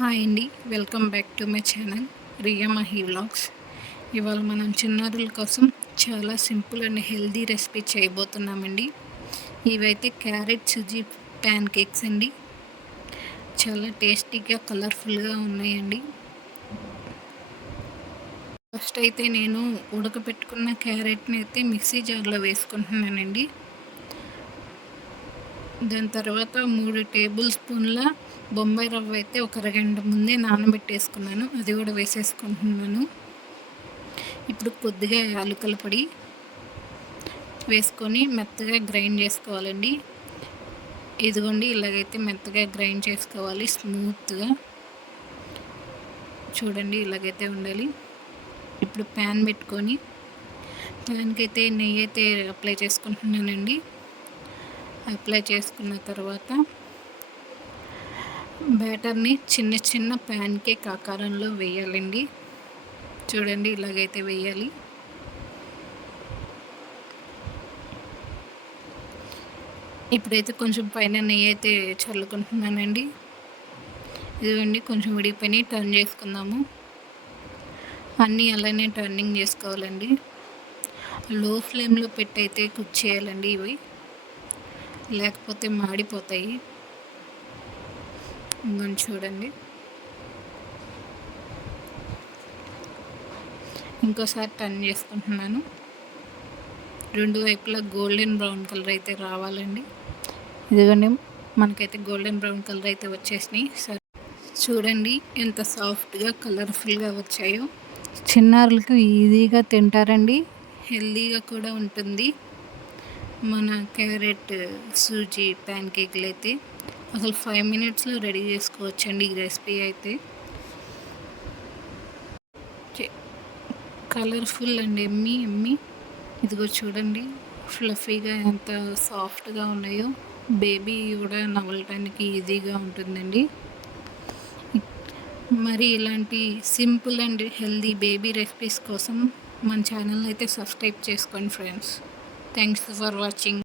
Hi అండి, welcome back to my channel Riya Mahi vlogs. ఇవాళ మనం చిన్నారుల కోసం చాలా సింపుల్ అండ్ హెల్దీ రెసిపీ చేయబోతున్నామండి. ఇవైతే క్యారెట్ సుజీ ప్యాన్ కేక్స్ అండి. చాలా టేస్టీగా కలర్ఫుల్గా ఉన్నాయండి. ఫస్ట్ అయితే నేను ఉడకపెట్టుకున్న క్యారెట్ని అయితే మిక్సీ జార్లో వేసుకుంటున్నానండి. దాని తర్వాత 3 టేబుల్ స్పూన్ల బొంబాయి రవ్వ అయితే ఒక అరగంట ముందే నానబెట్టేసుకున్నాను, అది కూడా వేసేసుకుంటున్నాను. ఇప్పుడు కొద్దిగా యాలకుల పొడి వేసుకొని మెత్తగా గ్రైండ్ చేసుకోవాలండి. ఇదిగోండి, ఇలాగైతే మెత్తగా గ్రైండ్ చేసుకోవాలి, స్మూత్గా. చూడండి, ఇలాగైతే ఉండాలి. ఇప్పుడు ప్యాన్ పెట్టుకొని ప్యాన్కి అయితే నెయ్యి అయితే అప్లై చేసుకుంటున్నానండి. అప్లై చేసుకున్న తర్వాత బ్యాటర్ని చిన్న చిన్న ప్యాన్ కేక్ ఆకారంలో వేయాలండి. చూడండి, ఇలాగైతే వేయాలి. ఇప్పుడైతే కొంచెం పైన నెయ్యి అయితే చల్లుకుంటున్నానండి. ఇదిగోండి, కొంచెం విడిపోయి టర్న్ చేసుకుందాము. అన్నీ అలానే టర్నింగ్ చేసుకోవాలండి. లో ఫ్లేమ్లో పెట్టి అయితే కుక్ చేయాలండి ఇవి, లేకపోతే మాడిపోతాయి. ఇంకొని చూడండి, ఇంకోసారి టర్న్ చేసుకుంటున్నాను. రెండు వైపులా గోల్డెన్ బ్రౌన్ కలర్ అయితే రావాలండి. ఇదిగోండి, మనకైతే గోల్డెన్ బ్రౌన్ కలర్ అయితే వచ్చేసినాయి. సరే, చూడండి ఎంత సాఫ్ట్గా కలర్ఫుల్గా వచ్చాయో. చిన్నారులకు ఈజీగా తింటారండి, హెల్దీగా కూడా ఉంటుంది. మన క్యారెట్ సూజీ ప్యాన్ కేక్లు అయితే అసలు 5 మినిట్స్లో రెడీ చేసుకోవచ్చండి ఈ రెసిపీ అయితే. కలర్ఫుల్ అండ్ ఎమ్మి. ఇదిగో చూడండి, ఫ్లఫీగా ఎంత సాఫ్ట్గా ఉన్నాయో. బేబీ కూడా నవ్వడానికి ఈజీగా ఉంటుందండి. మరి ఇలాంటి simple and healthy baby recipes కోసం మన ఛానల్ అయితే సబ్స్క్రైబ్ చేసుకోండి ఫ్రెండ్స్. Thanks for watching.